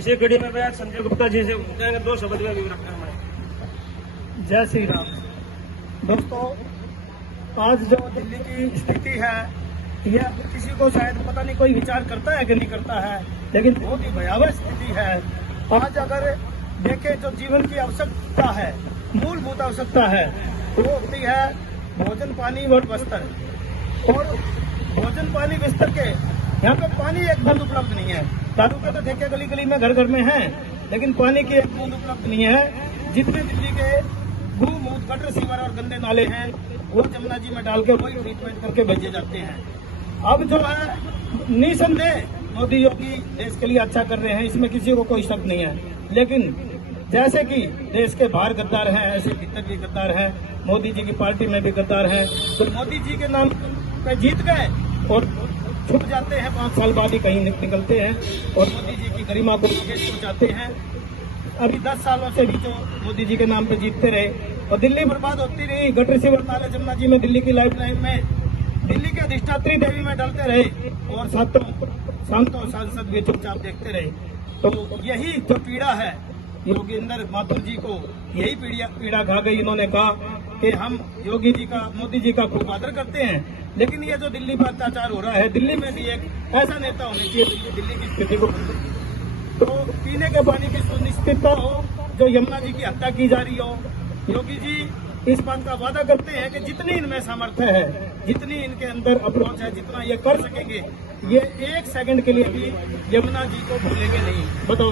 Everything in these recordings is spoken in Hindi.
इसी कड़ी में मैं संजय गुप्ता जी से कहेंगे 2 शब्द में भी रखा है। जय श्री राम। दोस्तों, आज जो दिल्ली की स्थिति है, यह किसी को शायद पता नहीं कोई विचार करता है कि नहीं करता है, लेकिन बहुत ही भयावह स्थिति है। आज अगर देखें जो जीवन की आवश्यकता है, मूलभूत आवश्यकता है, वो होती है भोजन, पानी और बस्तर। और भोजन, पानी, बिस्तर के यहाँ पे पानी एक बूंद उपलब्ध नहीं है। दारू के तो ठेके गली गली में घर घर में हैं, लेकिन पानी की एक बूंद उपलब्ध नहीं है। जितने दिल्ली के भूमूत, गटर, सीवर और गंदे नाले हैं, वो जमुना जी में डाल के वही ट्रीटमेंट करके भेजे जाते हैं। अब जो है निसंदेह मोदी योगी देश के लिए अच्छा कर रहे हैं, इसमें किसी को कोई शक नहीं है। लेकिन जैसे कि देश के बाहर गद्दार हैं, ऐसे भीतर भी गद्दार हैं। मोदी जी की पार्टी में भी गद्दार हैं। तो मोदी जी के नाम पे जीत गए और छुप जाते हैं, 5 साल बाद ही कहीं निकलते हैं और मोदी जी की गरिमा को ठेस पहुंचाते हैं। अभी 10 सालों से भी जो मोदी जी के नाम पे जीतते रहे और दिल्ली बर्बाद होती रही। गटर, सीवर, नाले जमुना जी में दिल्ली की लाइफलाइन में, दिल्ली के अधिष्ठात्री देवी में डलते रहे और सांसद सांसद भी चुपचाप देखते रहे। तो यही जो पीड़ा है योगेंद्र माथुर जी को, यही पीड़ा खा गई। इन्होंने कहा कि हम योगी जी का, मोदी जी का खूब आदर करते हैं, लेकिन ये जो दिल्ली पर अत्याचार हो रहा है, दिल्ली में भी एक ऐसा नेता होना चाहिए दिल्ली की स्थिति को, तो पीने के पानी की सुनिश्चितता हो, जो यमुना जी की हत्या की जा रही हो। योगी जी इस बात का वादा करते हैं कि जितनी इनमें सामर्थ्य है, जितनी इनके अंदर अप्रोच है, जितना ये कर सकेंगे, ये 1 सेकंड के लिए भी यमुना जी को भूलेंगे नहीं। बताओ।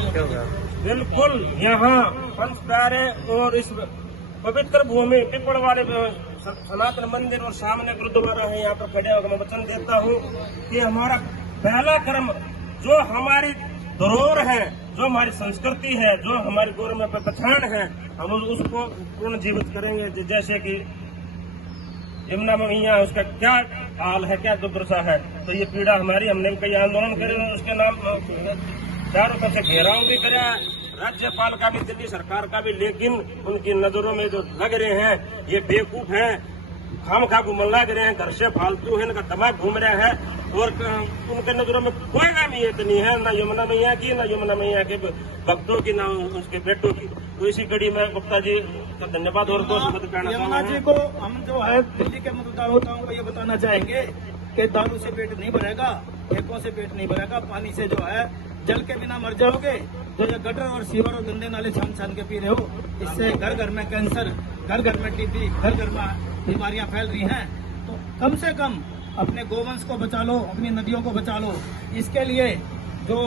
बिल्कुल, यहाँ पंच प्यारे और इस पवित्र भूमि पिपड़ वाले सनातन मंदिर और सामने गुरुद्वारा है, यहाँ पर खड़े होकर मैं वचन देता हूँ कि हमारा पहला कर्म, जो हमारी धरोहर है, जो हमारी संस्कृति है, जो हमारी गौरव में पहचान है, हम उसको पूर्ण जीवित करेंगे। जैसे कि यमुना मैया, उसका क्या हाल है, क्या दुर्दशा है। तो ये पीड़ा हमारी, हमने कई आंदोलन करे, उसके नाम चारों तरफ से घेराव भी करा, राज्यपाल का भी, दिल्ली सरकार का भी, लेकिन उनकी नजरों में जो लग रहे हैं ये बेवकूफ हैं, खामखा घूमने लग रहे हैं, घर से फालतू है, इनका दिमाग घूम रहा है और उनके नजरों में कोई अहमियत नहीं है, ना यमुना मैया की, ना यमुना मैया के भक्तों की, ना उसके बेटों की। तो इसी कड़ी में गुप्ता जी का धन्यवाद और 2 शब्द कहना यमुना जी को हम जो है दिल्ली के मुद्दाओं को ये बताना चाहेंगे कि दारू से पेट नहीं भरेगा, ठेकों से पेट नहीं भरेगा, पानी से जो है जल के बिना मर जाओगे। जो ये गटर और सीवर और गंदे नाले छान छान के पी रहे हो, इससे घर घर में कैंसर, घर घर में टीबी, घर घर में बीमारियां फैल रही हैं। तो कम से कम अपने गोवंश को बचा लो, अपनी नदियों को बचा लो। इसके लिए जो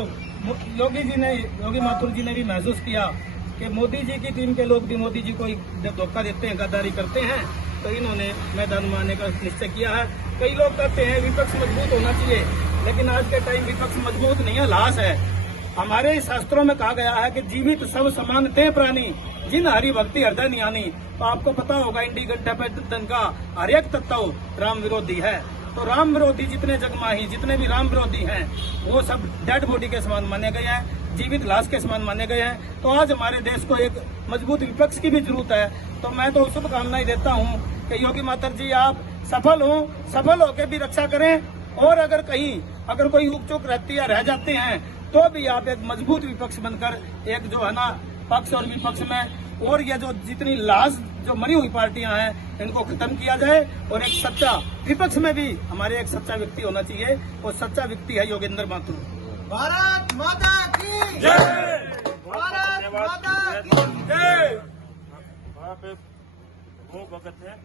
योगी माथुर जी ने भी महसूस किया कि मोदी जी की टीम के लोग भी मोदी जी को जब धोखा देते हैं, गद्दारी करते हैं, तो इन्होंने मैदान में आने का निश्चय किया है। कई लोग कहते हैं विपक्ष मजबूत होना चाहिए, लेकिन आज के टाइम विपक्ष मजबूत नहीं है, लाश है। हमारे शास्त्रों में कहा गया है कि जीवित सब समान थे प्राणी, जिन हरि भक्ति हृदय नियानी। तो आपको पता होगा इंडी गड्ढा पे दन का हर एक तत्व राम विरोधी है। तो राम विरोधी जितने जगमाही, जितने भी राम विरोधी हैं, वो सब डेड बॉडी के समान माने गए हैं, जीवित लाश के समान माने गए हैं। तो आज हमारे देश को एक मजबूत विपक्ष की भी जरूरत है। तो मैं तो शुभकामनाएं देता हूँ कि योगी माथुर जी आप सफल होकर भी रक्षा करें, और अगर कोई ऊक चूक रहती है, रह जाते हैं, तो भी आप एक मजबूत विपक्ष बनकर एक जो है ना पक्ष और विपक्ष में, और ये जो जितनी लाश जो मरी हुई पार्टियां हैं, इनको खत्म किया जाए। और एक सच्चा विपक्ष में भी हमारे एक सच्चा व्यक्ति होना चाहिए, और सच्चा व्यक्ति है योगेंद्र माथुर। भारत माता की जय, भारत माता की जय। वहाँ पे भगत है।